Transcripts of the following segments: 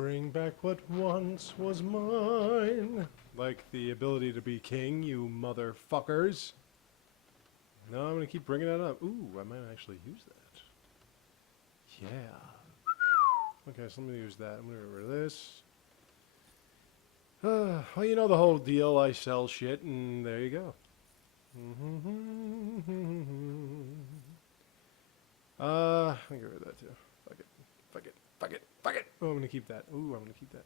Bring back what once was mine. Like the ability to be king, you motherfuckers. No, I'm gonna keep bringing that up. Ooh, I might actually use that. Yeah. Okay, so let me use that. I'm gonna get rid of this. Well, you know the whole deal. I sell shit, and there you go. I'll get rid of that too. Fuck it. Fuck it. Fuck it. Fuck it. Oh, I'm gonna keep that. Ooh, I'm gonna keep that.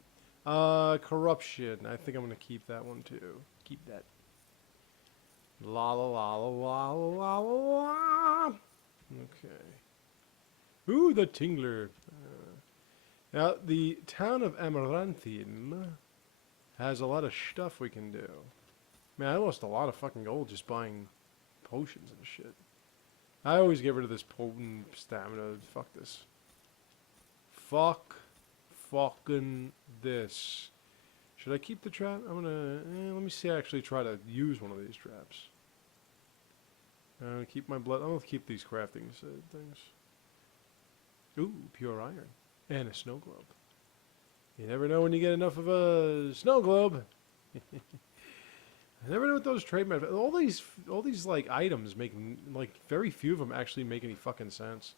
Corruption. I think I'm gonna keep that one too. Keep that. La la la la la la la la. Okay. Ooh, the Tingler. Now, the town of Amaranthin has a lot of stuff we can do. Man, I lost a lot of fucking gold just buying potions and shit. I always get rid of this potent stamina. Fuck this. Fucking this. Should I keep the trap? I'm gonna... let me see actually try to use one of these traps. I'm gonna keep my blood... I'm gonna keep these crafting things. Ooh, pure iron. And a snow globe. You never know when you get enough of a snow globe. I never know what those trade methods... All these like items make... Like, very few of them actually make any fucking sense.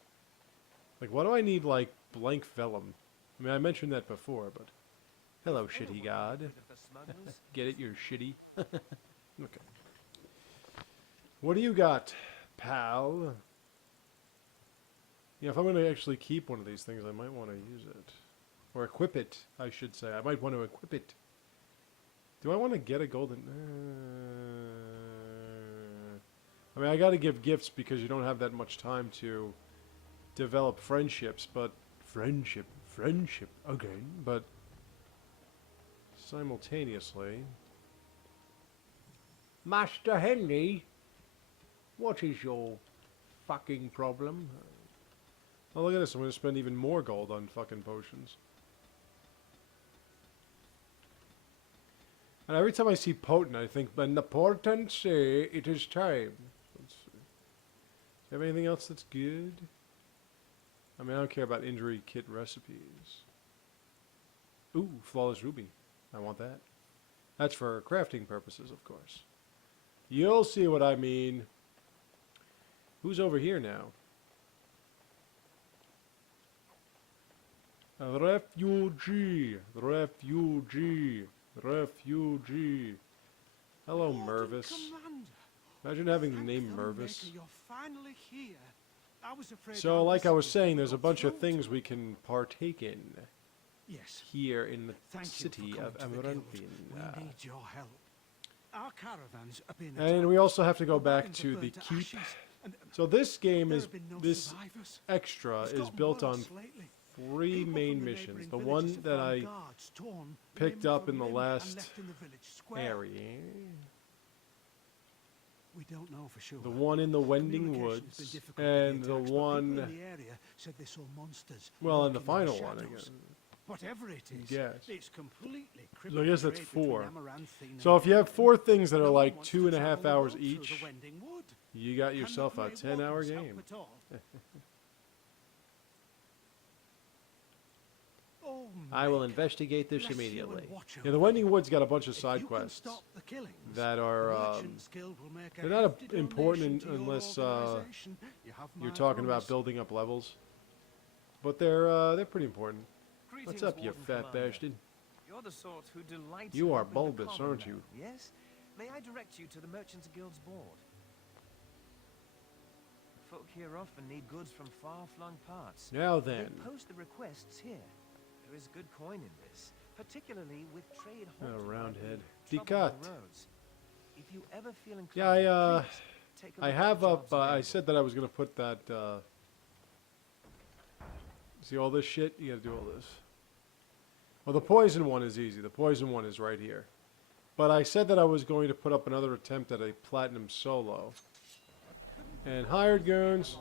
Like, why do I need, like, blank vellum? I mean, I mentioned that before, but... Hello, shitty god. Get it? You're shitty? Okay. What do you got, pal? Yeah, if I'm going to actually keep one of these things, I might want to use it. Or equip it, I should say. I might want to equip it. Do I want to get a golden... I mean, I got to give gifts because you don't have that much time to develop friendships, but... Friendship again, but... Simultaneously... Master Henry, what is your fucking problem? Oh, look at this. I'm going to spend even more gold on fucking potions. And every time I see potent, I think, when the portents say it is time. Let's see. Do you have anything else that's good? I mean, I don't care about injury kit recipes. Ooh, flawless ruby. I want that. That's for crafting purposes, of course. You'll see what I mean. Who's over here now? Refugee. Hello, Mervis. Imagine having the name Mervis. So, like I was saying, there's a bunch of things we can partake in. Yes. Here in the city of Amaranthin. We need your help. Our caravans have been and we also have to go back to the keep. So this game is, this extra is built on 3 main missions. The one that I picked up in the last area. We don't know for sure. The one in the Wending Woods. And the one... Well, and the final one, I guess. Whatever it is, yes. It's completely so I guess that's 4. So if you have 4 things that are like 2.5 hours each, you got yourself a 10-hour game. I will investigate this immediately. Yeah, the Wending Woods got a bunch of side quests that are they're not important unless you're talking about building up levels, but they're pretty important. What's up, you fat bastard? You're the sort who delights you are in the bulbous, common aren't you? now, yes? May I direct you to the Merchants Guild's board? Folk here often need goods from far-flung parts. Now then. They post the requests here. There is good coin in this, particularly with trade halted by Roundhead. the trouble on Decut. the roads. If you ever feel inclined, Yeah, please take a I look have at the up. jobs I available. said that I was gonna put that. See all this shit? You gotta do all this. Well, the poison one is easy. The poison one is right here. But I said that I was going to put up another attempt at a platinum solo. And hired goons.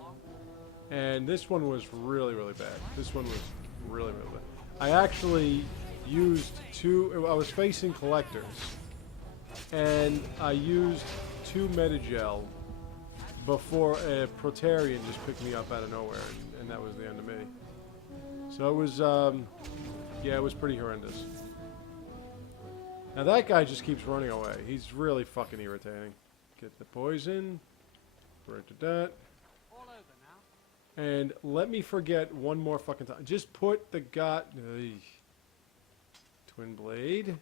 And this one was really, really bad. This one was really, really bad. I actually used 2... I was facing collectors. And I used 2 Metagel before a Protarian just picked me up out of nowhere. And that was the end of me. So it was... Yeah, it was pretty horrendous. Now that guy just keeps running away. He's really fucking irritating. Get the poison. Right to that. All over now. And let me forget one more fucking time. Just put the twin blade.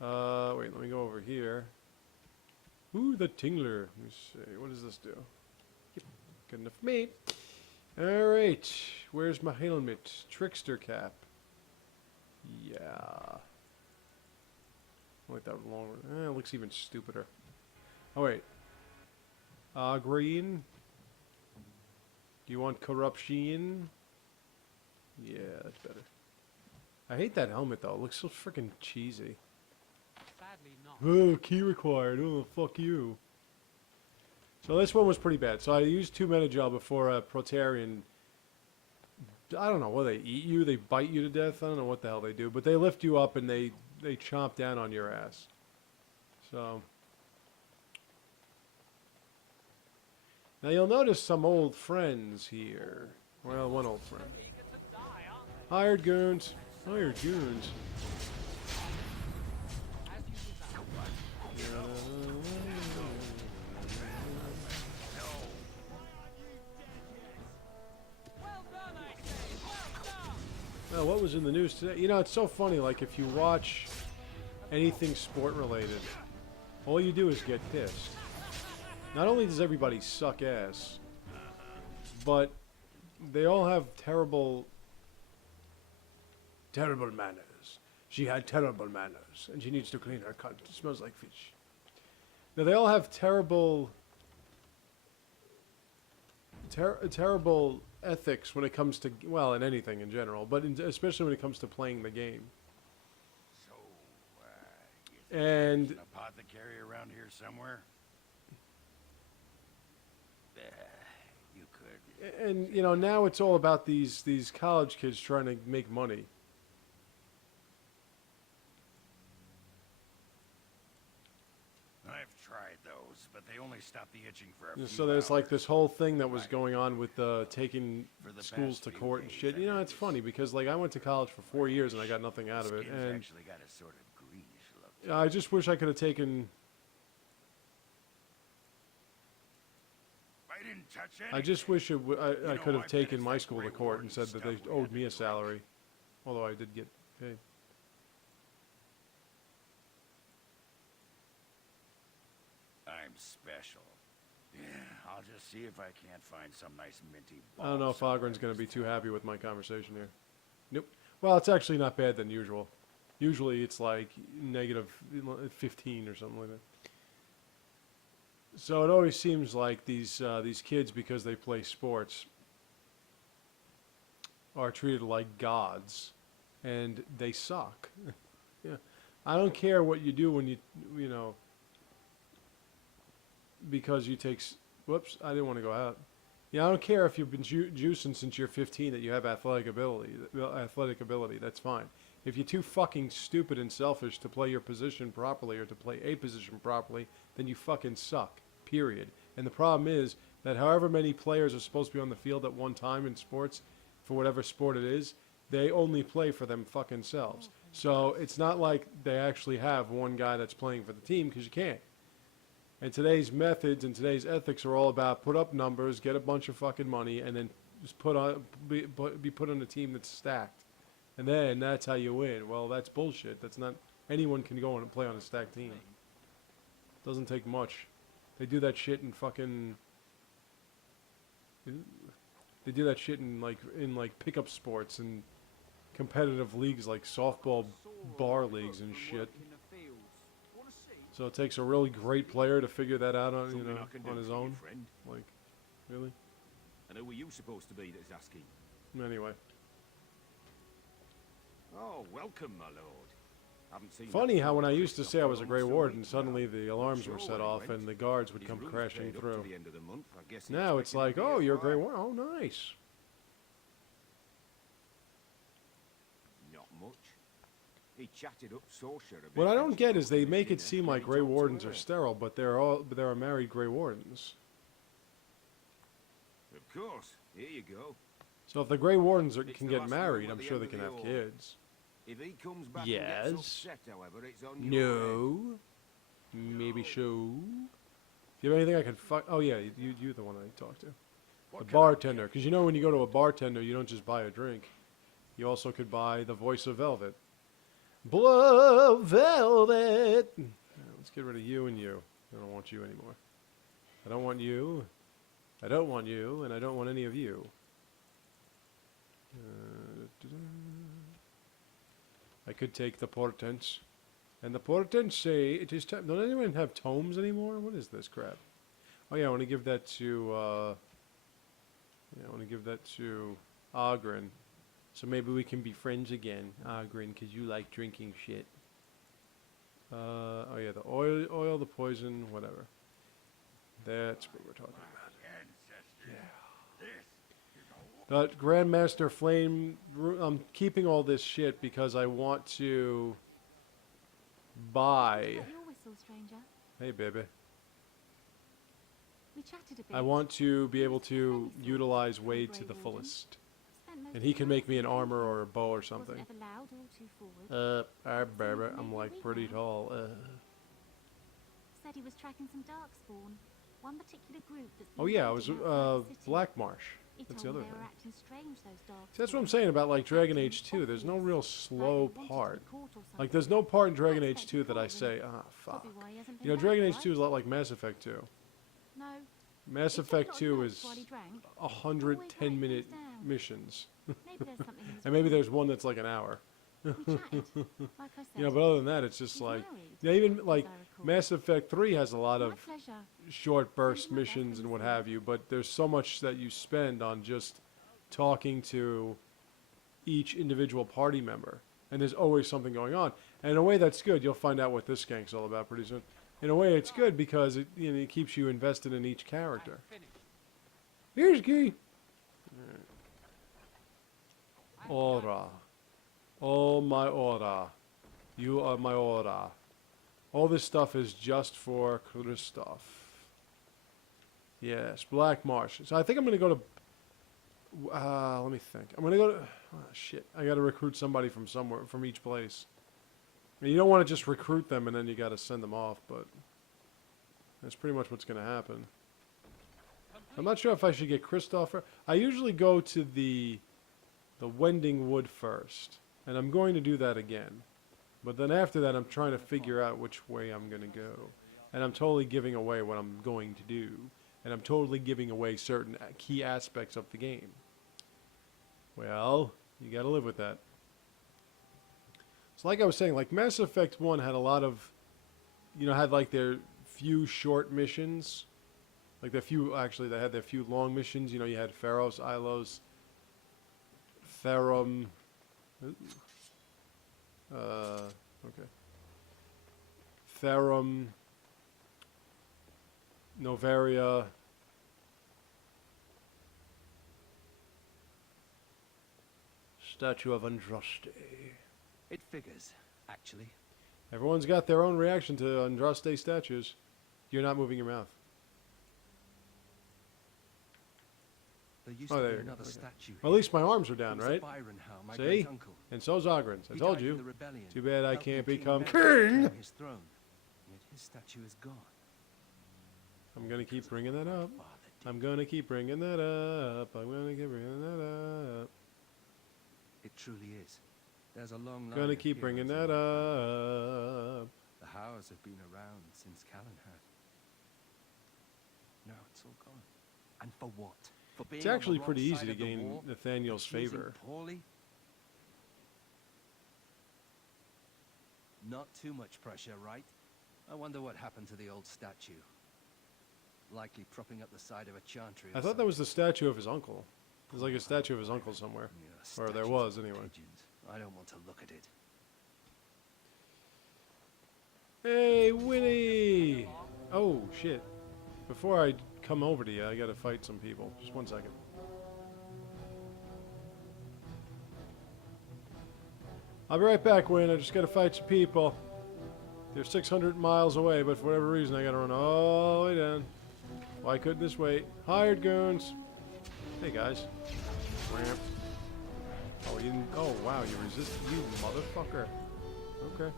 Wait, let me go over here. Ooh, the tingler. Let me see. What does this do? Yep, good enough for me. Alright. Where's my helmet? Trickster cap. Yeah. I like that long one. It looks even stupider. Oh, wait. Green. Do you want corruption? Yeah, that's better. I hate that helmet, though. It looks so freaking cheesy. Sadly not. Oh, key required. Oh, fuck you. So this one was pretty bad. So I used 2 mana gel before a Protarian. I don't know what they eat you. They bite you to death. I don't know what the hell they do, but they lift you up and they chomp down on your ass. So now you'll notice some old friends here. Well, one old friend. Eager to die, aren't Hired goons. Hired goons. they? As you desire. Well done, I say. Well done. Now, what was in the news today? You know, it's so funny. Like, if you watch anything sport related, all you do is get pissed. Not only does everybody suck ass, but they all have terrible manners. She had terrible manners, and she needs to clean her cunt. It smells like fish. Now, they all have terrible ethics when it comes to, well, in anything in general, but especially when it comes to playing the game. So, you think And there's an apothecary around here somewhere? You could. and you know, now it's all about these college kids trying to make money. I've tried those, but they only stop the itching for a few So there's like hours. this whole thing that was going on with taking For the schools past to few court and days, shit. I You know, heard it's this funny because like I went to college for 4 years and I got nothing out of it, Skin's and actually got a sort of greenish look. I just wish I could have taken. I didn't touch anything. I just wish I know, could I have bet taken it's my that school to Grey court and Warden said that they stuff we owed had me to a drink. salary, although I did get paid. I'm special. Yeah, I'll just see if I can't find some nice minty. I don't know if balm Ogren's going to be somewhere. too happy with my conversation here. Nope. Well, it's actually not bad than usual. Usually it's like negative 15 or something like that. So it always seems like these kids, because they play sports, are treated like gods, and they suck. Yeah, I don't care what you do when you know, because you take. Whoops, I didn't want to go out. Yeah, I don't care if you've been juicing since you're 15 that you have athletic ability. That's fine. If you're too fucking stupid and selfish to play your position properly or to play a position properly, then you fucking suck. Period. And the problem is that however many players are supposed to be on the field at one time in sports, for whatever sport it is, they only play for them fucking selves. So it's not like they actually have one guy that's playing for the team, because you can't. And today's methods and today's ethics are all about put up numbers, get a bunch of fucking money, and then just be put on a team that's stacked. And then that's how you win. Well, that's bullshit. That's not... Anyone can go and play on a stacked team. Doesn't take much. They do that shit in fucking... They do that shit in like pickup sports and competitive leagues like softball bar leagues and shit. So it takes a really great player to figure that out on Something I can do on his for you, own. friend. Like, really? And who were you supposed to be that's asking? Anyway, Oh, welcome, my lord. Haven't seen funny that how when I fellow used to Christoph say I for was a almost Grey week Warden, now. suddenly the alarms Sure were set where he off went. and the guards would His come room's crashing paid up through. To the end of the month. I guess he Now it's expected like, to be oh, you're a Grey alright. Warden. Oh, nice. Not much. He chatted up Sorcerer a bit. What I don't when she get brought is they him make dinner, it seem and like he Grey talked to Wardens her. are sterile, but there are married Grey Wardens. Of course. Here you go. So if the Grey Wardens It's can the get last married, room at I'm the sure end they of can the have hall. kids. If he comes back Yes. and gets upset, however, it's on your head. No. Maybe so. Do you have anything I can fuck? Oh yeah, you're the one I talked to. The bartender. Because you know when you go to a bartender, you don't just buy a drink. You also could buy the voice of Velvet. Blood Velvet! Let's get rid of you and you. I don't want you anymore. I don't want you. I don't want you, and I don't want any of you. I could take the portents. And the portents say it is time. Don't anyone have tomes anymore? What is this crap? Oh yeah, I want to give that to, I want to give that to Ogren. So maybe we can be friends again, Ogren, because you like drinking shit. Oh yeah, the oil, the poison, whatever. That's what we're talking about. But Grandmaster Flame, I'm keeping all this shit because I want to buy. Is that your whistle, stranger? Hey, baby. We chatted a bit. I want to be able to utilize Wade to the fullest. Spent most And of he the can night make me an thinking. armor or a bow or Wasn't something. ever loud or too forward. Baby, I'm like pretty tall. Said he was tracking some darkspawn. One particular group that's Oh been yeah, I was raiding outside the city. Black Marsh. He That's told the me other they were thing. acting strange, those darkspawn. See, that's what I'm saying about like Dragon Acting Age 2. There's no obvious, real like slow they wanted to be part. caught or Like something. there's no part in Dragon I Age expect 2 you that I caught say, them. fuck. Probably why he hasn't You know, been Dragon back, Age 2 is a right? lot like Mass Effect 2. No. Mass He took Effect lots of 2 notes is while he drank. 110-minute things down. missions. Maybe there's something in his And maybe brain. there's one that's like an hour. We chatted. Like I said. You know, but other than that, it's just he's like, married, yeah, even as like I recall. Mass Effect 3 has a lot My of pleasure. short burst Sending my best missions and what things have you, but there's so much that you spend on just talking to each individual party member, and there's always something going on. And in a way, that's good. You'll find out what this skank's all about pretty soon. In a way, it's good because it, you know, it keeps you invested in each character. Here's key. Aura. Oh, my aura. You are my aura. All this stuff is just for Christoph. Yes, Black Marsh. So I think I'm going to go to... let me think. I'm going to go to... Oh, shit. I got to recruit somebody from somewhere, from each place. And you don't want to just recruit them and then you got to send them off, but... That's pretty much what's going to happen. I'm not sure if I should get Christoph. I usually go to the Wending Wood first. And I'm going to do that again. But then after that, I'm trying to figure out which way I'm going to go. And I'm totally giving away what I'm going to do. And I'm totally giving away certain key aspects of the game. Well, you got to live with that. So like I was saying, like Mass Effect 1 had a lot of, you know, had like their few short missions. Like their few, actually, they had their few long missions. You know, you had Pharos, Ilos, Therum. Okay. Therum, Novaria, Statue of Andraste. It figures, actually. Everyone's got their own reaction to Andraste statues. You're not moving your mouth. There used Oh, to there be you go, another okay. statue. Well, at least my arms are down, It was a right? Byron Howe, my See? great-uncle. And so's Ogren's. I He told died in you. the rebellion. Too bad I Helped can't King become Beric king. reclaim his throne. Yet his statue is gone. I'm gonna keep bringing that up. Father did. I'm gonna keep bringing that up. I'm gonna keep bringing that up. It truly is. There's a long line Gonna of keep bringing heroes in that my family. up. The Howes have been around since Callan had. Now it's all gone. And for what? For being It's on the actually wrong pretty easy side to of the gain war? Nathaniel's For choosing favor. Poorly? Not too much pressure, right? I wonder what happened to the old statue. Likely propping up the side of a chantry. I thought that was the statue of his uncle. There's like a statue of his uncle somewhere. Or there was, anyway. I don't want to look at it. Hey, Winnie! Oh, shit. Before I come over to you, I gotta fight some people. Just 1 second. I'll be right back, Win. I just gotta fight some people. They're 600 miles away, but for whatever reason, I gotta run all the way down. Why couldn't this wait? Hired goons. Hey, guys. Ramp. Oh, you didn't. Oh, wow. You resist. You motherfucker. Okay.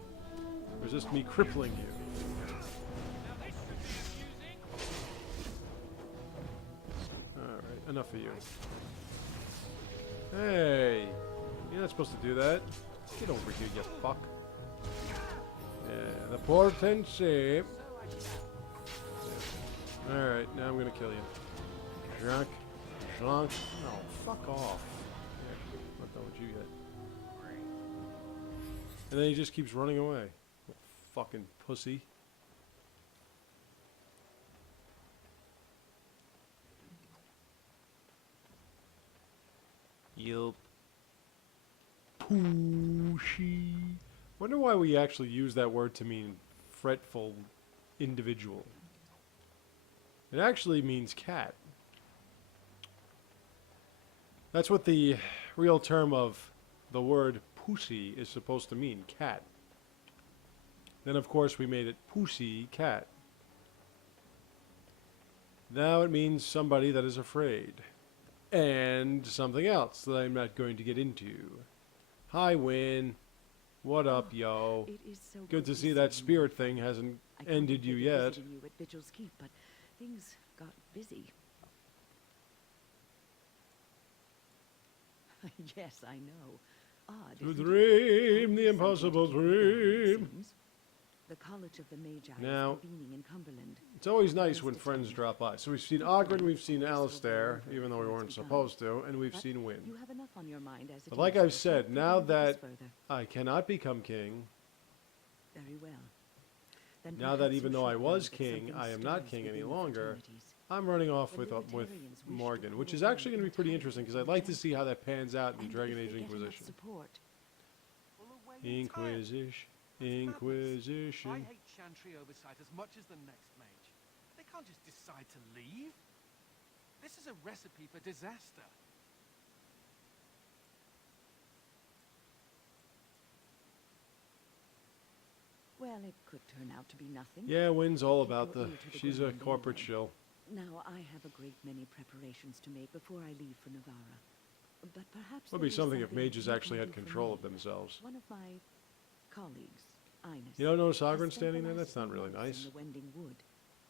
Resist me crippling you. Alright, enough of you. Hey! You're not supposed to do that. Get over here, you fuck. Yeah, the portent shape. Alright, now I'm gonna kill you. Drunk. Drunk. No, fuck off. Yeah, I'm not done with you yet. And then he just keeps running away. Fucking pussy. Yup. Pushy. Wonder why we actually use that word to mean fretful individual. It actually means cat. That's what the real term of the word pussy is supposed to mean, cat. Then of course we made it pussy cat. Now it means somebody that is afraid. And something else that I'm not going to get into. Hi, Win. What up, yo? It is so Good to see that spirit thing hasn't ended you yet. You at Vigil's Keep, but things got busy. Yes, I know. Odd, To isn't it? dream the Only impossible something to keep an eye on, it dream. seems. The College of the Magi Now- is convening in Cumberland. It's always nice when friends drop by. So we've seen Ogren, we've seen Alistair, even though we weren't supposed to, and we've But seen Win. You have enough on your mind as it But like is, I've so said, don't now prolong this that further. I cannot become king, Very well. Then now that perhaps even you though I should know was that king, something I am not stirs king any within the longer. fraternities. I'm running off The with libertarians wish to Morgan, which call is them actually going to be pretty interesting because I'd like to see how that pans out in And Dragon if Age they get enough Inquisition. support, Inquisition. I Inquisition. hate Chantry Oversight as much as the next mage. They can't just decide to leave. This is a recipe for disaster. well, it could turn out to be nothing. Yeah, Win's all Keep about your the. ear to the She's a ground corporate anyway. shill. Now, I have a great many preparations to make before I leave for Navarra. But perhaps Would there be is something if mages you actually can had do for control me. of themselves. One of my colleagues, Ines. You don't notice has Ogren spent the standing there? last That's not few really months nice. in the Wending Wood.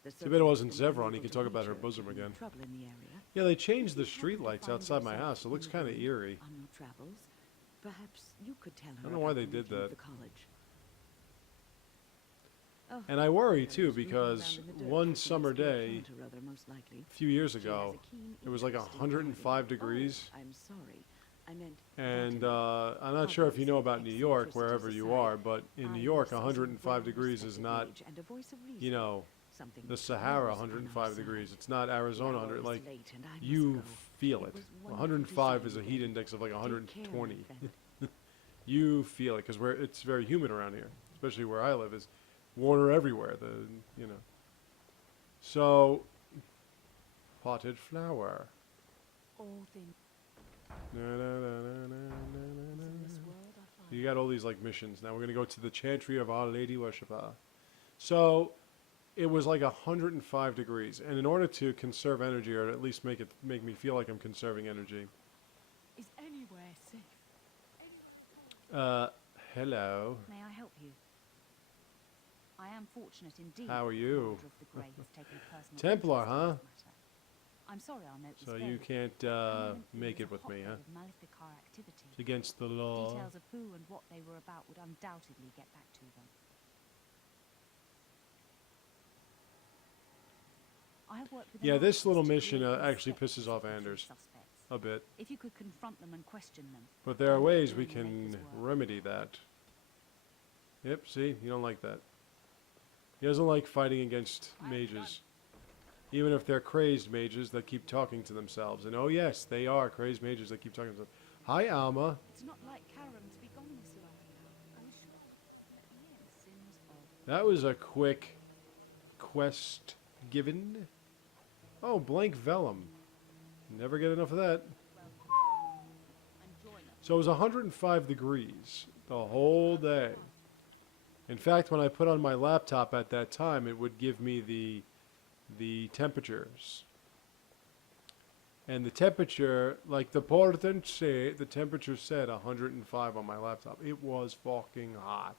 The Too bad it wasn't servants have been Zevron. He unable could to talk about reach her her, bosom given the again. trouble in the area. Yeah, they changed the If you happen to streetlights find outside my yourself house. It in looks the kind of wood eerie. On your travels, perhaps you could tell her. I don't know why about they the did making of that. The college. Oh, And I worry those too moving because around in the dirt one could be summer a skill day, plant or other, most likely. a few years She has ago, a keen it was like interest in 105 gardening. degrees. Oh, I'm sorry. I meant And botany. I'm not sure if you know about New York, Eccentricities wherever you aside, are, but in New Ines York, is a 105 well-respected degrees is not, mage and a voice of you reason, know, something the which Sahara draws on our 105 side. degrees. It's not The Arizona hour 100. is Like, late and I must you go. feel It it. was wonderful to 105 see is a you heat again. index of like Take care, my 120. friend. You feel it because it's very humid around here, especially where I live. Is water everywhere. You know. So, potted flower. All things Na, na, na, na, na, na, in this na. world are fine. You got all these like missions. Now we're gonna go to the Chantry of Our Lady Worshipper. So it was like 105 degrees, and in order to conserve energy, or at least make me feel like I'm conserving energy. Is anywhere safe? Hello. May I help you? I am fortunate indeed. How are that the you? Order of the Grey has taken a personal Templar, interest in huh? this matter. I'm sorry, I'll note this So very you can't The Island make is it a with me, huh? hotbed of Maleficar activity. It's against the law. Details of who and what they were about would undoubtedly get back to them. I have worked with Yeah, an this artist little to mission create the actually sketches pisses of off the three Anders suspects. a bit, If you could confront them and question them. but there are then ways it we would make can his work. remedy that. Yep. See, you don't like that. He doesn't like fighting against mages. Even if they're crazed mages that keep talking to themselves. And oh yes, they are crazed mages that keep talking to themselves. Hi, Alma. It's not like Karam's be gone this long. I'm sure that yes, sins of That was a quick quest given. Oh, blank vellum. Never get enough of that. and join us. So it was 105 degrees the whole day. In fact, when I put on my laptop at that time, it would give me the temperatures. And the temperature, like the portent said, the temperature said 105 on my laptop. It was fucking hot.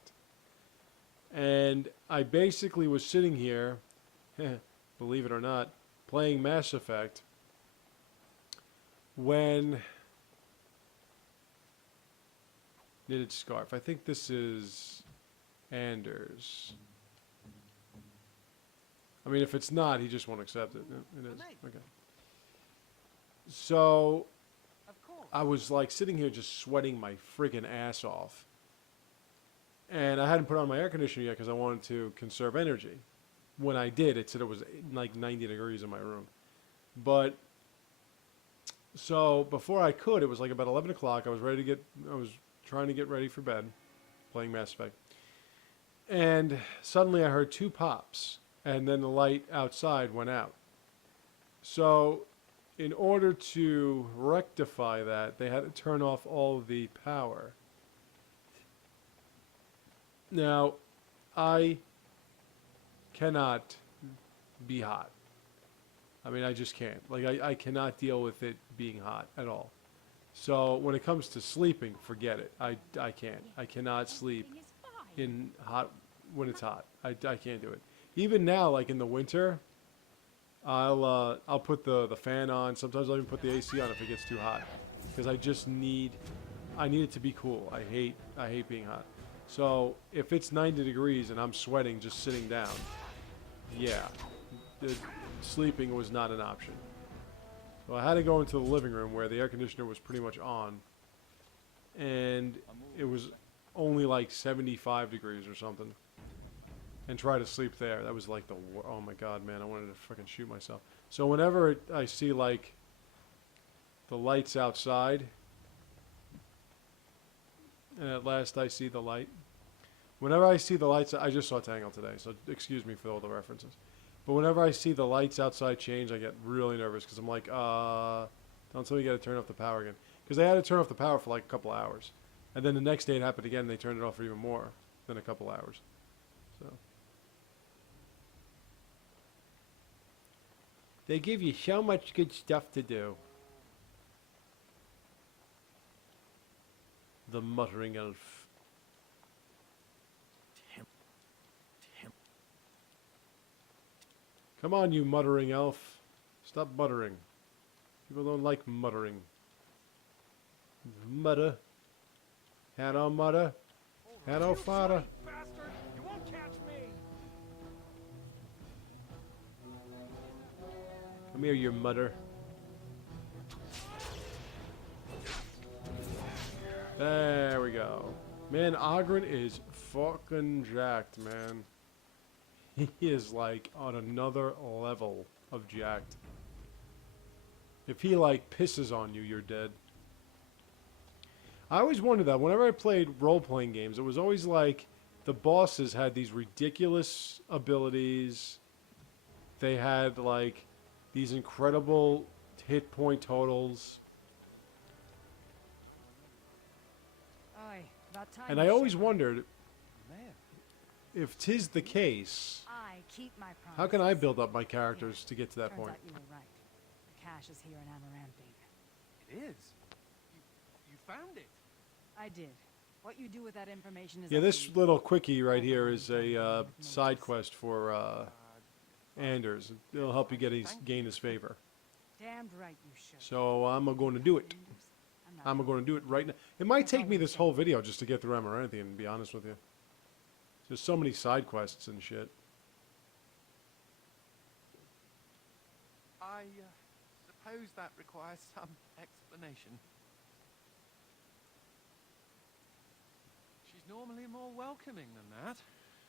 And I basically was sitting here, believe it or not, playing Mass Effect when knitted scarf. I think this is Anders. I mean, if it's not, he just won't accept it. It is. Okay. So Of course. I was like sitting here just sweating my friggin' ass off. And I hadn't put on my air conditioner yet because I wanted to conserve energy. When I did, it said it was like 90 degrees in my room. But so before I could, it was like about 11 o'clock. I was trying to get ready for bed, playing Mass Effect. And suddenly I heard two pops, and then the light outside went out. So in order to rectify that, they had to turn off all the power. Now, I cannot be hot. I mean, I just can't. Like, I cannot deal with it being hot at all. So when it comes to sleeping, forget it. I can't. I cannot sleep Everything is fine. in hot when it's hot. I can't do it. Even now, like in the winter, I'll put the fan on. Sometimes I'll even put the AC on if it gets too hot, because I just need it to be cool. I hate being hot. So if it's 90 degrees and I'm sweating just sitting down, yeah, sleeping was not an option. So I had to go into the living room where the air conditioner was pretty much on, and it was only like 75 degrees or something, and try to sleep there. That was like oh my god, man, I wanted to fucking shoot myself. So whenever I see like the lights outside, and at last I see the light. Whenever I see the lights, I just saw Tangle today, so excuse me for all the references. But whenever I see the lights outside change, I get really nervous because I'm like, don't tell me you got to turn off the power again. Because they had to turn off the power for like a couple hours. And then the next day it happened again, and they turned it off for even more than a couple hours. So they give you so much good stuff to do. The muttering elf. Come on, you muttering elf. Stop muttering. People don't like muttering. Mutter. Hello, mutter. Hello, father. Bastard! You won't catch me! Come here, you mutter. There we go. Man, Ogren is fucking jacked, man. He is like on another level of jacked. If he like pisses on you, you're dead. I always wondered that whenever I played role-playing games, it was always like the bosses had these ridiculous abilities. They had like these incredible hit point totals. Aye, about time And you I always showed. wondered, Mayor. if 'tis the case, I keep my promises. how can I build up my characters to get to that Turns point? out you were right. The cache is here in Amaranthine. It is. You found it. I did. What you do with that information is Yeah, up this to you. little quickie right here is a side quest for Anders. It'll help you gain his favor. Damned right you should. So I'm going to do it. I'm going to do it right now. It might take me this whole video just to get through Amaranthine, to be honest with you. There's so many side quests and shit. I suppose that requires some explanation. She's normally more welcoming than that.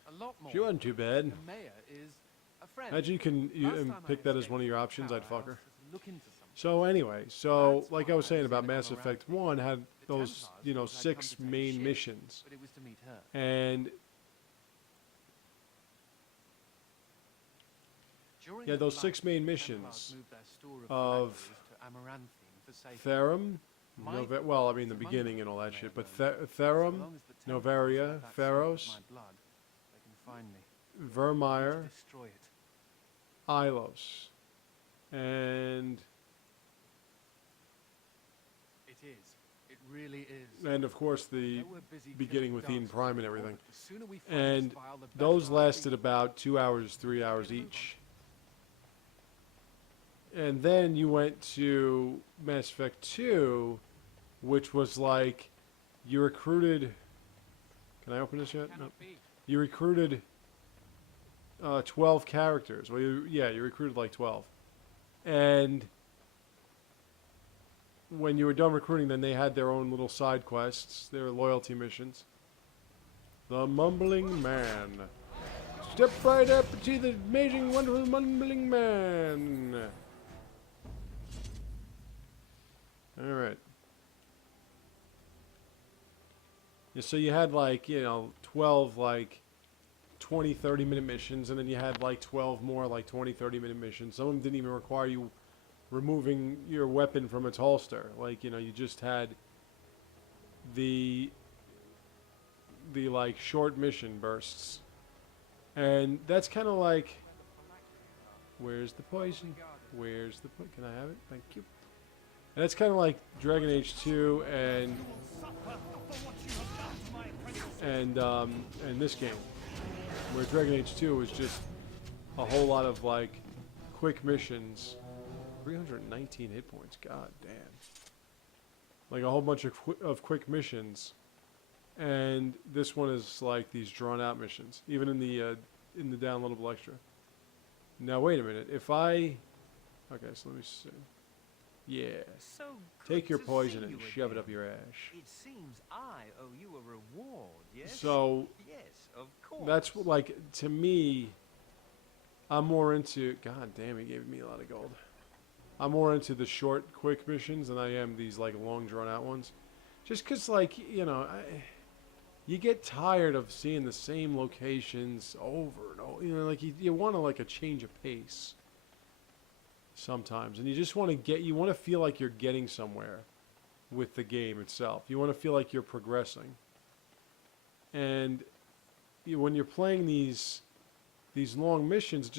A lot more. She wasn't too bad. The mayor is a friend. Imagine you can Last time I pick that as escaped one of your from the options. I'd fuck her. powerhouse to look into something. So anyway, so That's like I why was saying I was about in Mass Amaranthine. Effect 1 had The those, Templars you know, thought I'd come 6 to take main shit, missions. But it was to meet her. And During yeah, her those life, 6 main the missions Templars moved their store of valuables to Amaranthine for safety. Therum, My well, I mean the among beginning them, and all that may shit, have but known. So Therum, long as the Templars Novaria, have that Pharos, scent of my blood, they can find me. Vermeer, Destroy it. Ilos, and really is. and of course the Though we're busy beginning killing with Eden dance Prime and people, everything. the sooner we find And this file, the better those I'll lasted be. about 2 hours, 3 hours each. And then you went to Mass Effect 2, which was like you recruited. Can I open this yet? No. Cannot be. You recruited 12 characters. Well, you recruited like 12. And when you were done recruiting, then they had their own little side quests, their loyalty missions. The Mumbling Man. Step right up and see the amazing, wonderful Mumbling Man. All right. Yeah, so you had like, 12 like 20, 30-minute missions, and then you had like 12 more like 20, 30-minute missions. Some of them didn't even require you removing your weapon from its holster. Like, you just had the like short mission bursts. And that's kind of like, where's the poison? Where's the poison? Can I have it? Thank you. And that's kind of like Dragon Age 2 and this game, where Dragon Age 2 was just a whole lot of like quick missions. 319 hit points. God damn. Like a whole bunch of quick missions, and this one is like these drawn out missions, even in the downloadable extra. Now wait a minute. If I, okay, so let me see. Yeah. So Take your good to poison see and you shove it again. up your ass. It seems I owe you a reward, yes? So Yes, of course. that's what, like, to me, I'm more into. God damn, he gave me a lot of gold. I'm more into the short, quick missions than I am these like long, drawn out ones. Just because, like, you get tired of seeing the same locations over and over. Like you want to like a change of pace sometimes, and you just want to feel like you're getting somewhere with the game itself. You want to feel like you're progressing. And when you're playing these long missions,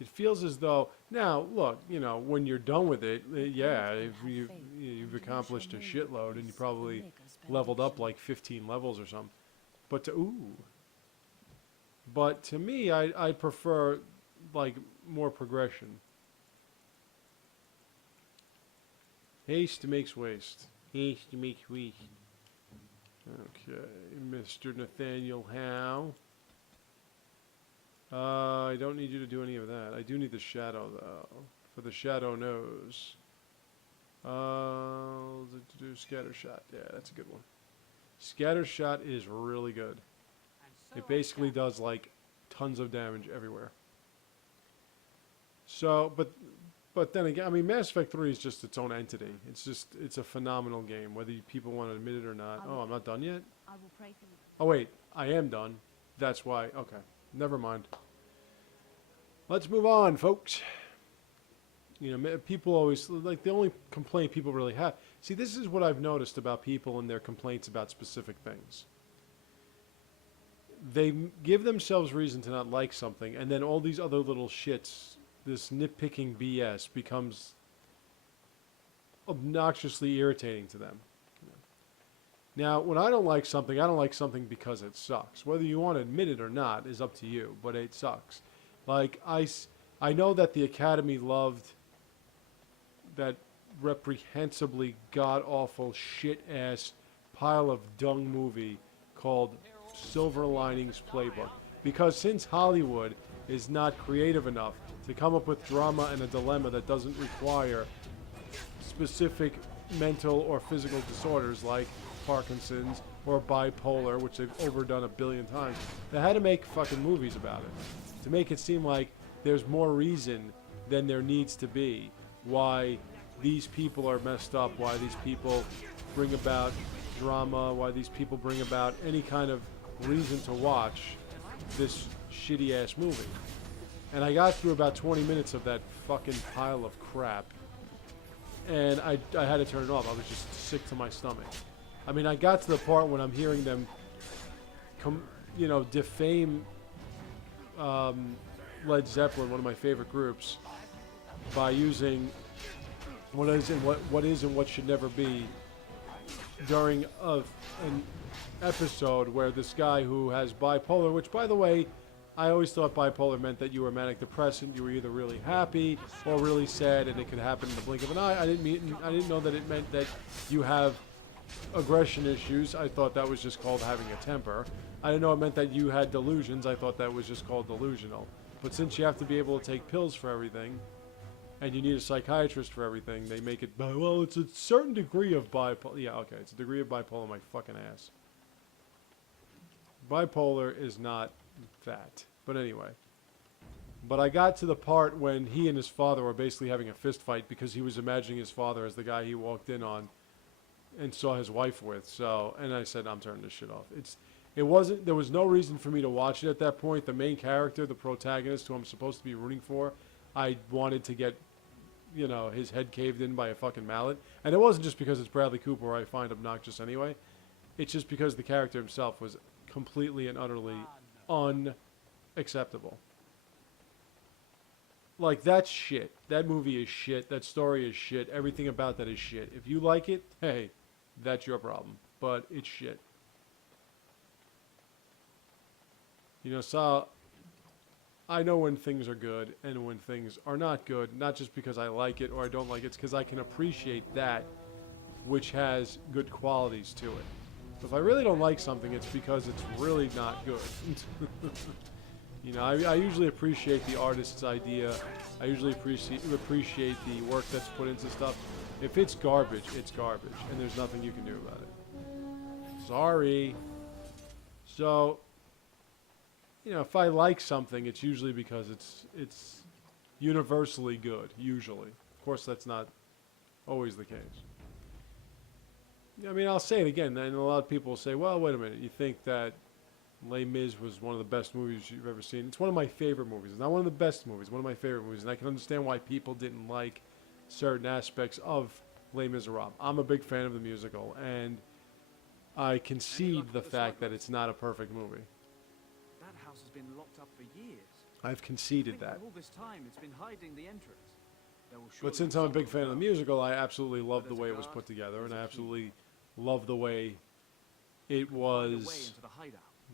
it feels as though, now look, when you're done with it, if you've accomplished a shitload and you probably leveled up like 15 levels or something. But to me, I prefer like more progression. Haste makes waste. Haste makes waste. Okay, Mr. Nathaniel Howe. I don't need you to do any of that. I do need the shadow, though. For the shadow nose. Do scatter shot. Yeah, that's a good one. Scatter shot is really good. It basically does, like, tons of damage everywhere. So, but then again, I mean, Mass Effect 3 is just its own entity. It's a phenomenal game, whether people want to admit it or not. Oh, I'm not done yet? I will pray for you. Oh, wait, I am done. That's why. Okay, never mind. Let's move on, folks. People always, like, the only complaint people really have. See, this is what I've noticed about people and their complaints about specific things. They give themselves reason to not like something, and then all these other little shits, this nitpicking BS, becomes obnoxiously irritating to them. Now, when I don't like something because it sucks. Whether you want to admit it or not is up to you, but it sucks. Like, I know that the Academy loved that reprehensibly god-awful, shit-ass pile of dung movie called Silver Linings Playbook. Because since Hollywood is not creative enough to come up with drama and a dilemma that doesn't require specific mental or physical disorders like Parkinson's or bipolar, which they've overdone 1 billion times, they had to make fucking movies about it. To make it seem like there's more reason than there needs to be why these people are messed up, why these people bring about drama, why these people bring about any kind of reason to watch this shitty-ass movie. And I got through about 20 minutes of that fucking pile of crap, and I had to turn it off. I was just sick to my stomach. I mean, I got to the part when I'm hearing them defame Led Zeppelin, one of my favorite groups, by using what is and what should never be during an episode where this guy who has bipolar, which by the way, I always thought bipolar meant that you were manic depressant. You were either really happy or really sad, and it could happen in the blink of an eye. I didn't know that it meant that you have aggression issues. I thought that was just called having a temper. I didn't know it meant that you had delusions. I thought that was just called delusional. But since you have to be able to take pills for everything, and you need a psychiatrist for everything, they make it, well, it's a certain degree of bipolar. Yeah, okay, it's a degree of bipolar, my fucking ass. Bipolar is not that. But anyway. But I got to the part when he and his father were basically having a fist fight because he was imagining his father as the guy he walked in on and saw his wife with. So, and I said, I'm turning this shit off. There was no reason for me to watch it at that point. The main character, the protagonist, who I'm supposed to be rooting for, I wanted to get, you know, his head caved in by a fucking mallet. And it wasn't just because it's Bradley Cooper, who I find obnoxious anyway. It's just because the character himself was completely and utterly unacceptable. Like, that's shit. That movie is shit. That story is shit. Everything about that is shit. If you like it, hey, that's your problem. But it's shit. You know, so I know when things are good and when things are not good, not just because I like it or I don't like it, it's because I can appreciate that which has good qualities to it. If I really don't like something, it's because it's really not good. You know, I usually appreciate the artist's idea. I usually appreciate the work that's put into stuff. If it's garbage, it's garbage, and there's nothing you can do about it. Sorry. So, you know, if I like something, it's usually because it's universally good, usually. Of course, that's not always the case. I mean, I'll say it again, and a lot of people will say, well, wait a minute, you think that Les Mis was one of the best movies you've ever seen? It's one of my favorite movies. It's not one of the best movies, one of my favorite movies, and I can understand why people didn't like certain aspects of Les Miserables. I'm a big fan of the musical, and I concede the fact that it's not a perfect movie. That house has been locked up for years. I've conceded that. All this time it's been hiding the entrance. But since I'm a big fan of the musical, I absolutely love the way it was put together, and I absolutely love the way it was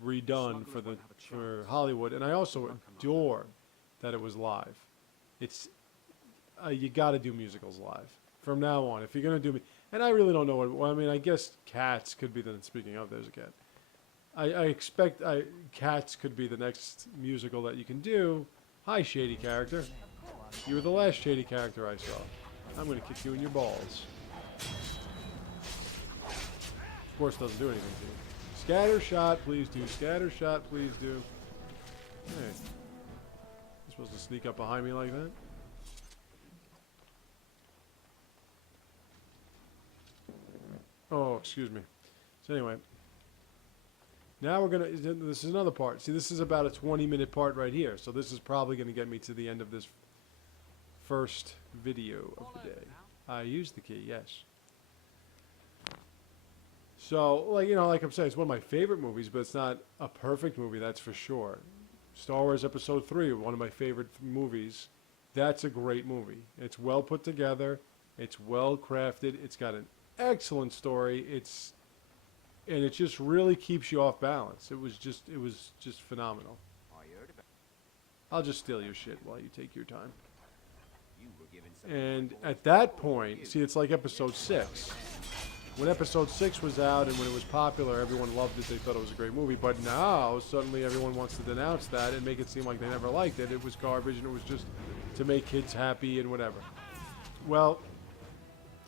redone for Hollywood. And I also adore that it was live. It's you got to do musicals live from now on if you're gonna do me. And I really don't know what. Well, I mean, I guess Cats could be the. Speaking of, there's a cat. I expect Cats could be the next musical that you can do. Hi, shady character. You were the last shady character I saw. I'm going to kick you in your balls. Of course, doesn't do anything to you. Scatter shot, please do. Scatter shot, please do. Hey. You're supposed to sneak up behind me like that? Oh, excuse me. So anyway. Now we're going to... This is another part. See, this is about a 20-minute part right here. So this is probably going to get me to the end of this first video of the day. I used the key, yes. So, like, you know, like I'm saying, it's one of my favorite movies, but it's not a perfect movie, that's for sure. Star Wars Episode 3, one of my favorite movies. That's a great movie. It's well put together. It's well crafted. It's got an excellent story. And it just really keeps you off balance. It was just phenomenal. I'll just steal your shit while you take your time. And at that point, see, it's like Episode 6. When Episode 6 was out and when it was popular, everyone loved it. They thought it was a great movie. But now, suddenly everyone wants to denounce that and make it seem like they never liked it. It was garbage and it was just to make kids happy and whatever. Well,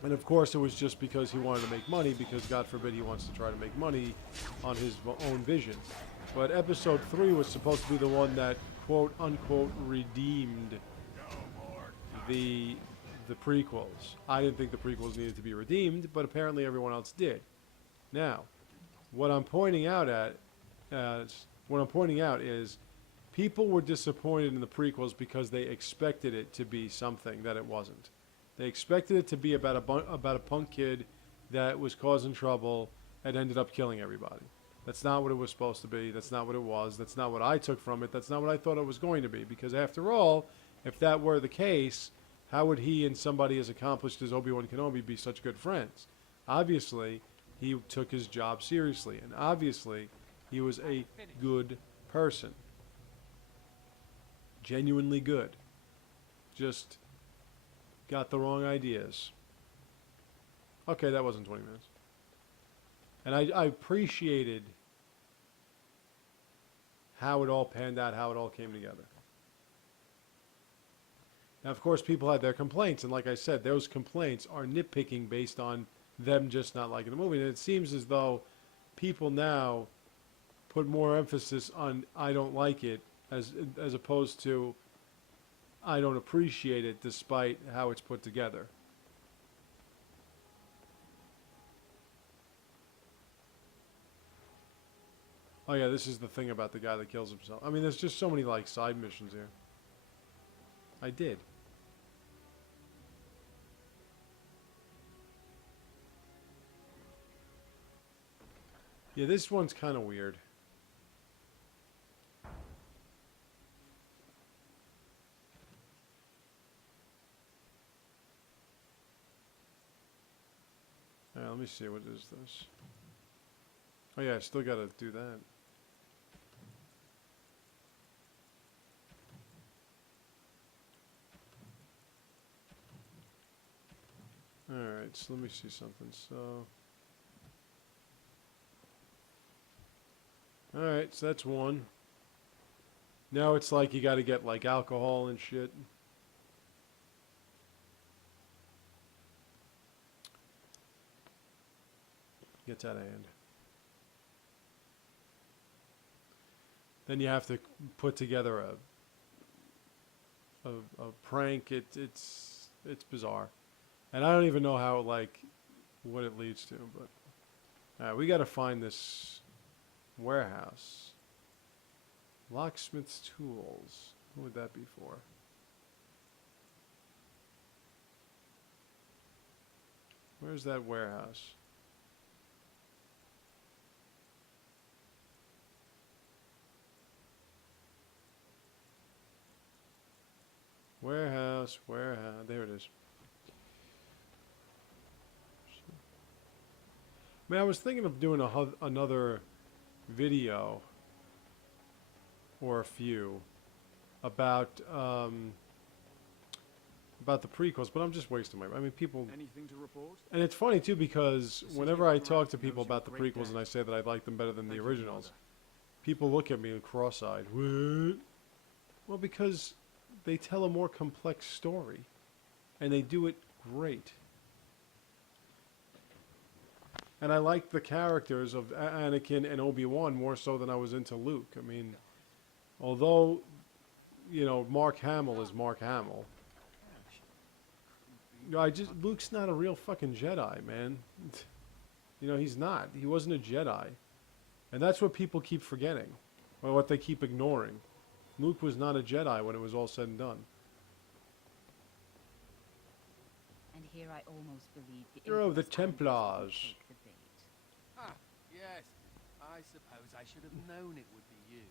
and of course it was just because he wanted to make money, because God forbid he wants to try to make money on his own vision. But Episode 3 was supposed to be the one that, quote unquote, redeemed the prequels. I didn't think the prequels needed to be redeemed, but apparently everyone else did. Now, what I'm pointing out is people were disappointed in the prequels because they expected it to be something that it wasn't. They expected it to be about a punk kid that was causing trouble and ended up killing everybody. That's not what it was supposed to be. That's not what it was. That's not what I took from it. That's not what I thought it was going to be. Because after all, if that were the case, how would he and somebody as accomplished as Obi-Wan Kenobi be such good friends? Obviously, he took his job seriously. And obviously, he was a good person. Genuinely good. Just got the wrong ideas. Okay, that wasn't 20 minutes. And I appreciated how it all panned out, how it all came together. Now, of course, people had their complaints, and like I said, those complaints are nitpicking based on them just not liking the movie. And it seems as though people now put more emphasis on I don't like it as opposed to I don't appreciate it despite how it's put together. Oh yeah, this is the thing about the guy that kills himself. I mean, there's just so many like side missions here. I did. Yeah, this one's kind of weird. Alright, let me see, what is this? Oh yeah, I still gotta do that. Alright, so let me see something, so... Alright, so that's one. Now it's like you gotta get like alcohol and shit. Gets out of hand. Then you have to put together a prank. It's bizarre. And I don't even know how, like, what it leads to, but... Alright, we gotta find this warehouse. Locksmith's tools. What would that be for? Where's that warehouse? Warehouse, there it is. I mean, I was thinking of doing another video, or a few, about the prequels, but I'm just wasting my... I mean, people... Anything to report? And it's funny, too, because whenever I talk to people about the prequels and I say that I like them better than the originals, people look at me cross-eyed. What? Well, because they tell a more complex story, and they do it great. And I like the characters of Anakin and Obi-Wan more so than I was into Luke. I mean, although, you know, Mark Hamill is Mark Hamill. Luke's not a real fucking Jedi, man. You know, he's not. He wasn't a Jedi. And that's what people keep forgetting, or what they keep ignoring. Luke was not a Jedi when it was all said and done. And here I almost believe Oh, the infamous Templars. Andrews would take the bait. Ah, yes. I suppose I should have known it would be you.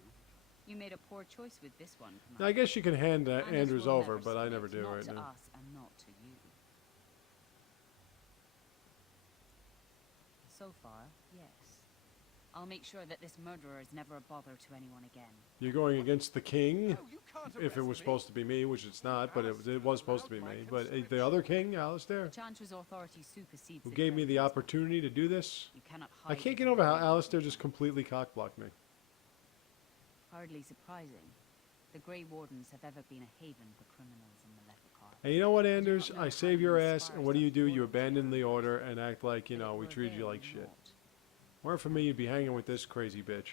You made a poor choice with this one, Now, I guess you can hand Andrews will over, never but I submit, never do not right to now. us and not to you. So far, yes. I'll make sure that this murderer is never a bother to anyone again. You're going against the king, No, you can't if it arrest was me. supposed to be me, which it's not, but it was supposed to be me. But the other king, Alistair, Chantra's authority supersedes who the gave me the Director's. opportunity to do this, You cannot I hide can't get within over the how veil. Alistair just completely cockblocked me. Hardly surprising. The Grey Wardens have ever been a haven for criminals and Maleficard. And you know what, Anders? I save your ass, and what do? You abandon the order and act like, you know, we treat you like shit. Weren't for me, you'd be hanging with this crazy bitch.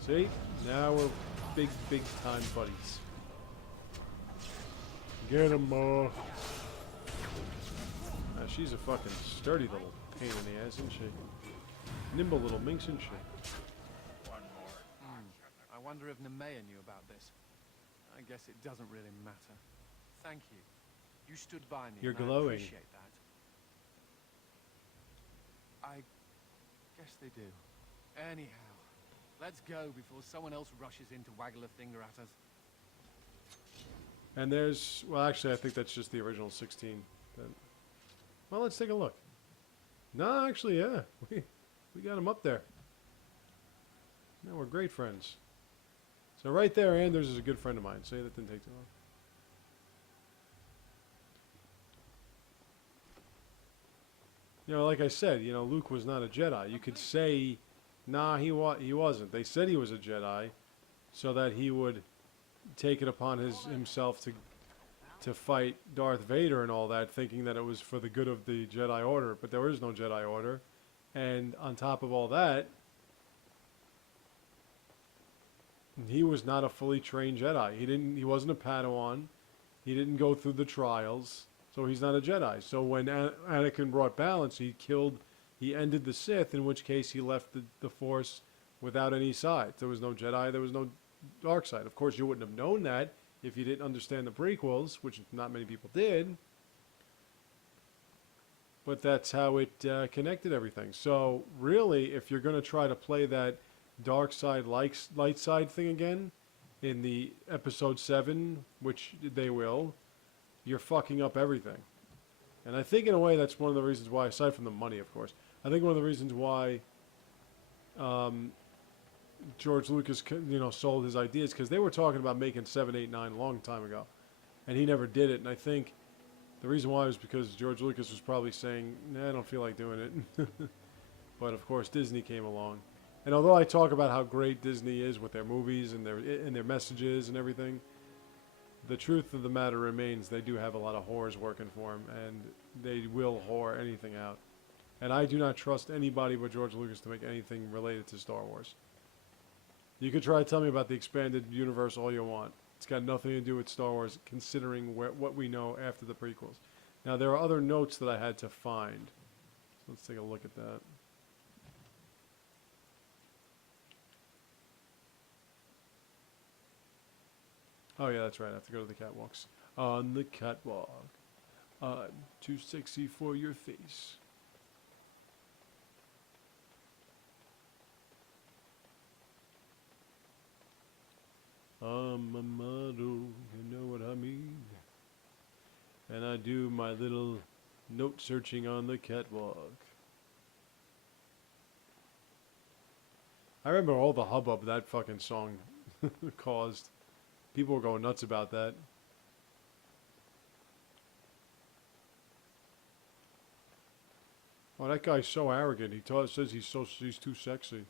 See? Now we're big time buddies. Get him, Ma. She's a fucking sturdy little pain in the ass, isn't she? Nimble little minx, isn't she? I wonder if Nemea knew about this. I guess it doesn't really matter. Thank you. You stood by me. You're and glowing. I appreciate that. I guess they do. Anyhow, let's go before someone else rushes in to waggle a finger at us. And there's, well, actually, I think that's just the original 16. Well, let's take a look. No, actually, yeah. We got him up there. No, we're great friends. So right there, Anders is a good friend of mine. Say that didn't take too long. You know, like I said, you know, Luke was not a Jedi. You could say, nah, he wasn't. They said he was a Jedi so that he would take it upon himself to fight Darth Vader and all that, thinking that it was for the good of the Jedi Order. But there is no Jedi Order. And on top of all that, he was not a fully trained Jedi. He wasn't a Padawan. He didn't go through the trials. So he's not a Jedi. So when Anakin brought balance, he ended the Sith, in which case he left the Force without any sides. There was no Jedi, there was no dark side. Of course, you wouldn't have known that if you didn't understand the prequels, which not many people did. But that's how it connected everything. So really, if you're going to try to play that dark side, light side thing again in the episode 7, which they will, you're fucking up everything. And I think in a way that's one of the reasons why, aside from the money, of course, I think one of the reasons why George Lucas, sold his ideas, because they were talking about making 7, 8, 9 a long time ago, and he never did it. And I think the reason why was because George Lucas was probably saying, nah, I don't feel like doing it. But of course Disney came along. And although I talk about how great Disney is with their movies and their messages and everything, the truth of the matter remains they do have a lot of whores working for them, and they will whore anything out. And I do not trust anybody but George Lucas to make anything related to Star Wars. You could try to tell me about the expanded universe all you want. It's got nothing to do with Star Wars, considering what we know after the prequels. Now, there are other notes that I had to find. Let's take a look at that. Oh, yeah, that's right. I have to go to the catwalks. On the catwalk. I'm too sexy for your face. I'm a model, you know what I mean? And I do my little note searching on the catwalk. I remember all the hubbub that fucking song caused. People were going nuts about that. Oh, that guy's so arrogant. He says he's too sexy.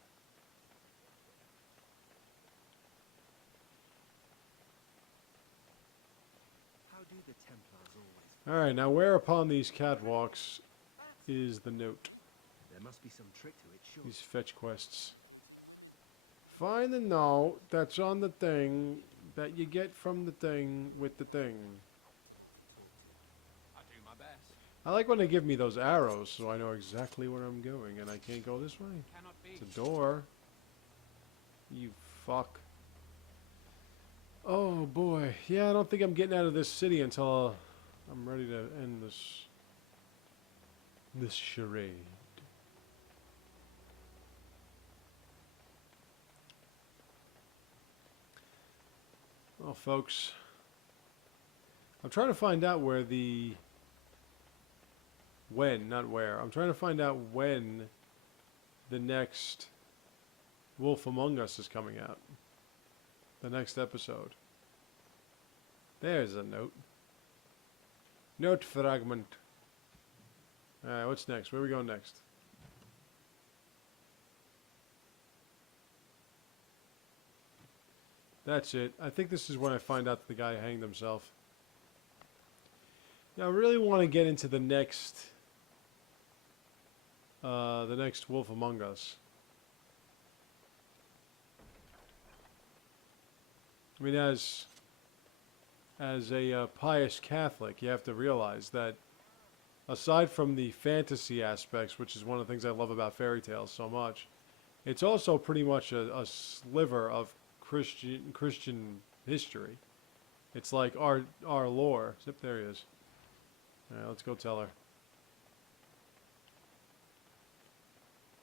How do the Templars always... All right, now where upon these catwalks is the note? There must be some trick to it, sure. These fetch quests. Find the note that's on the thing that you get from the thing with the thing. I do my best. I like when they give me those arrows so I know exactly where I'm going, and I can't go this way. Cannot be. It's a door. You fuck. Oh boy. Yeah, I don't think I'm getting out of this city until I'm ready to end this charade. Well, folks, I'm trying to find out where not where. I'm trying to find out when the next Wolf Among Us is coming out. The next episode. There's a note. Note fragment. Alright, what's next? Where are we going next? That's it. I think this is when I find out that the guy hanged himself. Now, I really want to get into the next Wolf Among Us. I mean, as a pious Catholic, you have to realize that aside from the fantasy aspects, which is one of the things I love about fairy tales so much, it's also pretty much a sliver of Christian history. It's like our lore. Zip, there he is. All right, let's go tell her.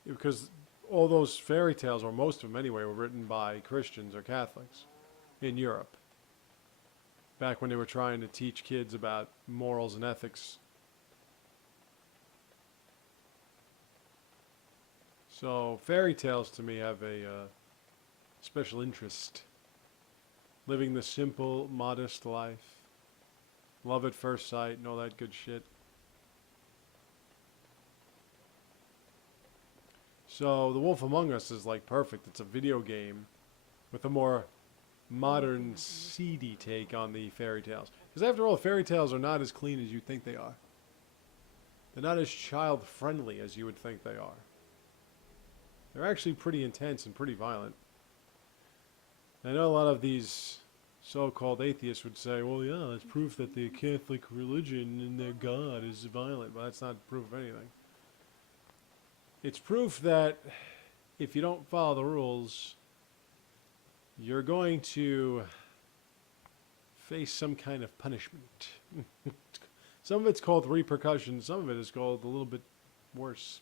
Because all those fairy tales, or most of them anyway, were written by Christians or Catholics in Europe. Back when they were trying to teach kids about morals and ethics. So, fairy tales to me have a special interest. Living the simple, modest life. Love at first sight and all that good shit. So, The Wolf Among Us is like perfect. It's a video game with a more modern, seedy take on the fairy tales. Because after all, fairy tales are not as clean as you think they are. They're not as child-friendly as you would think they are. They're actually pretty intense and pretty violent. I know a lot of these so-called atheists would say, well, yeah, that's proof that the Catholic religion and their God is violent. But that's not proof of anything. It's proof that if you don't follow the rules, you're going to face some kind of punishment. Some of it's called repercussions. Some of it is called a little bit worse.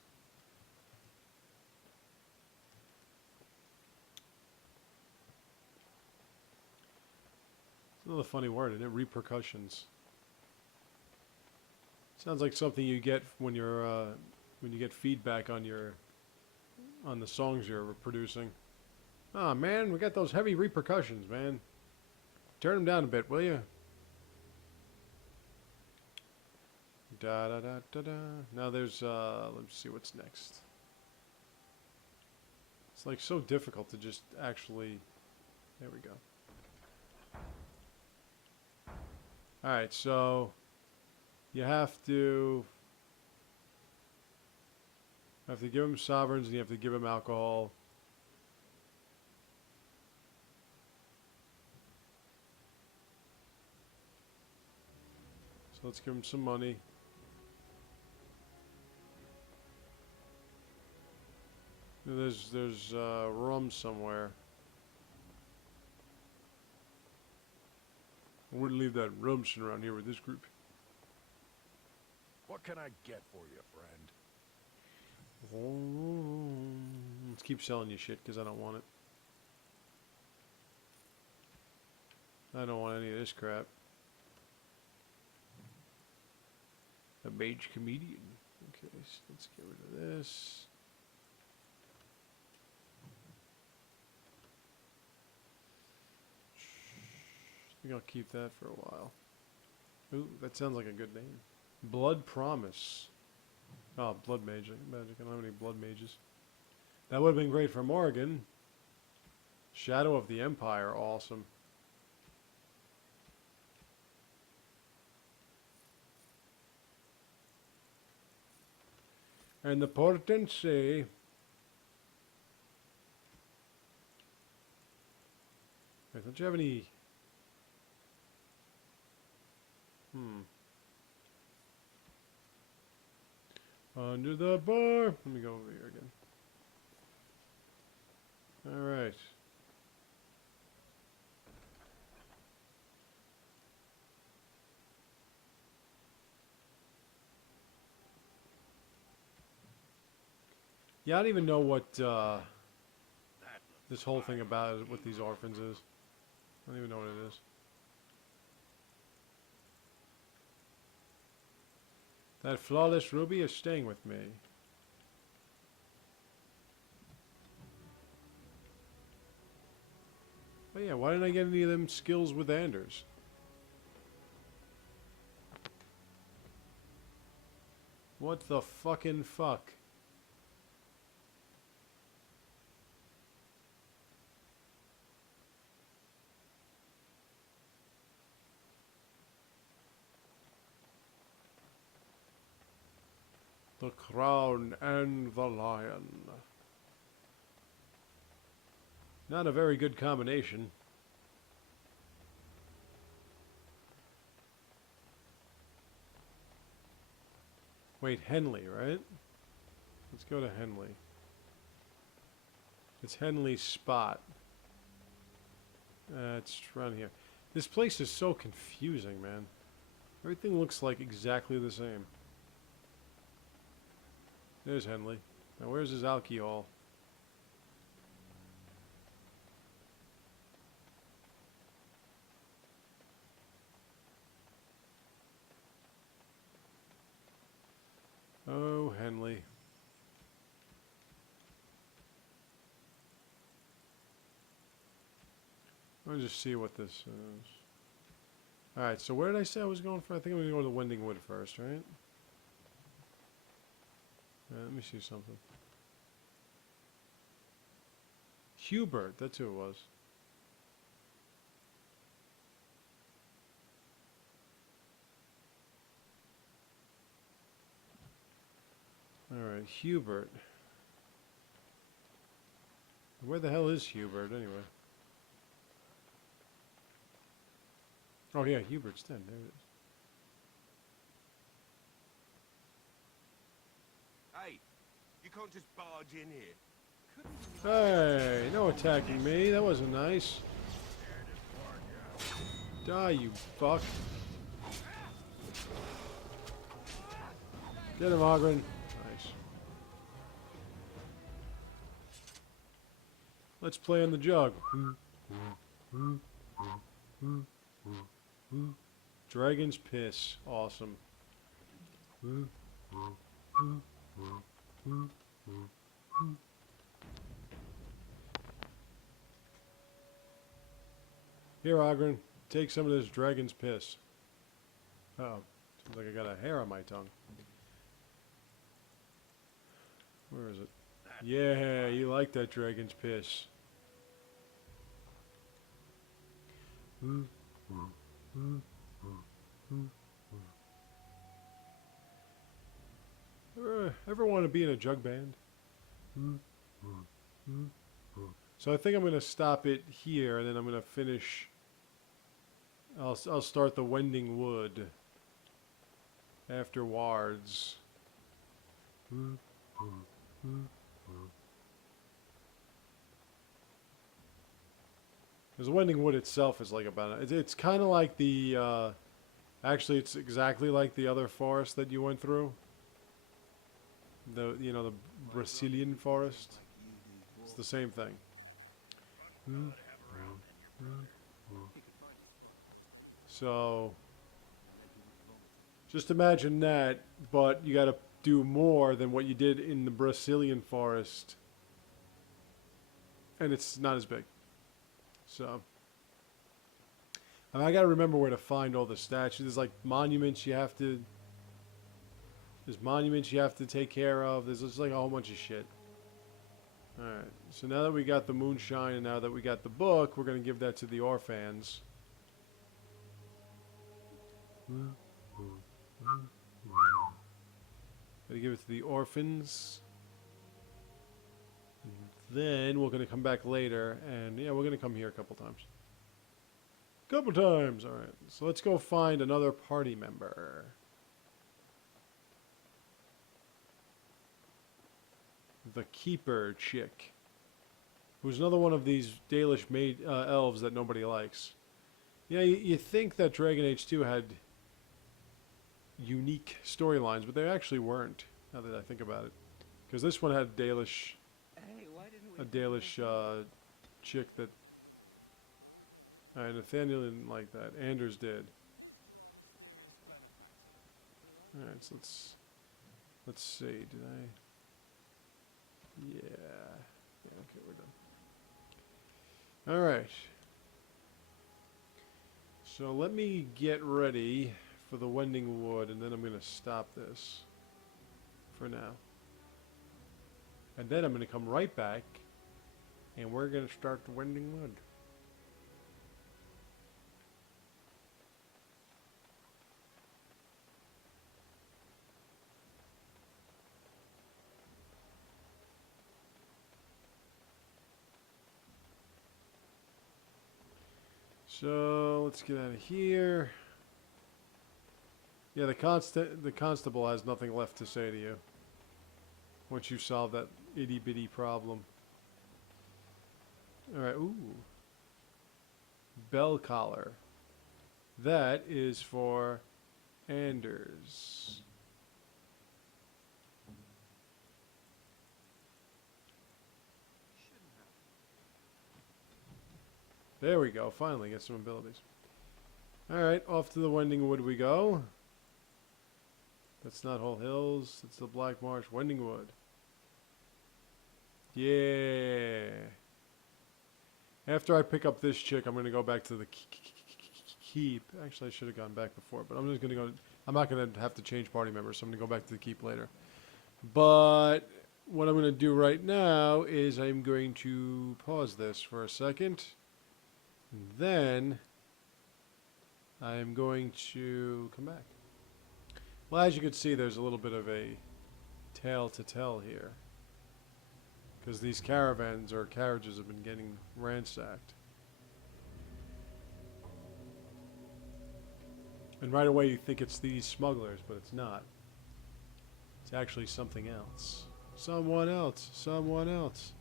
It's another funny word, isn't it? Repercussions. Sounds like something you get when you're when you get feedback on the songs you're producing. Ah, man, we got those heavy repercussions, man. Turn them down a bit, will you? Da da da da da. Now there's let's see what's next. It's like so difficult to just actually. There we go. All right, so you have to give him sovereigns and you have to give him alcohol. So let's give him some money. There's rum somewhere. I wouldn't leave that rum sitting around here with this group. What can I get for you, friend? Oh, let's keep selling you shit because I don't want it. I don't want any of this crap. A mage comedian. Okay, so let's get rid of this. I think I'll keep that for a while. Ooh, that sounds like a good name. Blood Promise. Oh, Blood Mage. I don't have any Blood Mages. That would have been great for Morgan. Shadow of the Empire. Awesome. And the potency. Wait, don't you have any... Under the bar. Let me go over here again. All right. Yeah, I don't even know what this whole thing about it, what these orphans is. I don't even know what it is. That flawless ruby is staying with me. Oh yeah, why didn't I get any of them skills with Anders? What the fucking fuck? The Crown and the Lion. Not a very good combination. Wait, Henley, right? Let's go to Henley. It's Henley's spot. It's around here. This place is so confusing, man. Everything looks like exactly the same. There's Henley. Now where's his alcohol? Oh, Henley. Let's just see what this is. Alright, so where did I say I was going for? I think I'm going to go to the Wending Wood first, right? Let me see something. Hubert, that's who it was. Alright, Hubert. Where the hell is Hubert, anyway? Oh yeah, Hubert's dead. There it is. Hey, you can't just barge in here. Hey, no attacking me. That wasn't nice. Die, you fuck. Get him, Ogren. Nice. Let's play on the jug. Dragon's Piss. Awesome. Here, Ogren. Take some of this Dragon's Piss. Uh-oh. Seems like I got a hair on my tongue. Where is it? Yeah, you like that Dragon's Piss. Ever want to be in a jug band? So I think I'm going to stop it here, and then I'm going to finish. I'll start the Wending Wood afterwards. Because the Wending Wood itself is like about it's kind of like the actually it's exactly like the other forest that you went through. The the Brazilian forest. It's the same thing. So just imagine that, but you got to do more than what you did in the Brazilian forest, and it's not as big. So I got to remember where to find all the statues. There's like monuments you have to. There's monuments you have to take care of. There's just like a whole bunch of shit. Alright, so now that we got the moonshine and now that we got the book, we're going to give that to the orphans. Gotta give it to the orphans. And then we're going to come back later, and yeah, we're going to come here a couple times. Couple times, alright. So let's go find another party member. The Keeper chick, who's another one of these Dalish elves that nobody likes. Yeah, you think that Dragon Age 2 had unique storylines, but they actually weren't, now that I think about it. Because this one had Dalish, a Dalish chick that... Alright, Nathaniel didn't like that. Anders did. Alright, so let's see, did I... Yeah, okay, we're done. Alright. So let me get ready for the Wending Wood, and then I'm going to stop this for now. And then I'm going to come right back, and we're going to start the Wending Wood. So let's get out of here. Yeah, the constable has nothing left to say to you once you solve that itty bitty problem. All right, ooh, bell collar. That is for Anders. There we go, finally get some abilities. Alright, off to the Wending Wood we go. That's not Whole Hills, it's the Black Marsh, Wending Wood. Yeah. After I pick up this chick, I'm going to go back to the keep. Actually, I should have gone back before, but I'm just going to go. I'm not going to have to change party members, so I'm going to go back to the keep later. But what I'm going to do right now is I'm going to pause this for a second. And then I'm going to come back. Well, as you can see, there's a little bit of a tale to tell here. Because these caravans or carriages have been getting ransacked. And right away you think it's these smugglers, but it's not. It's actually something else. Someone else. Someone else.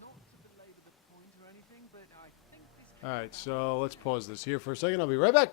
Not to belabor the point or anything, but I think this Alright, so let's pause this here for a second. I'll be right back.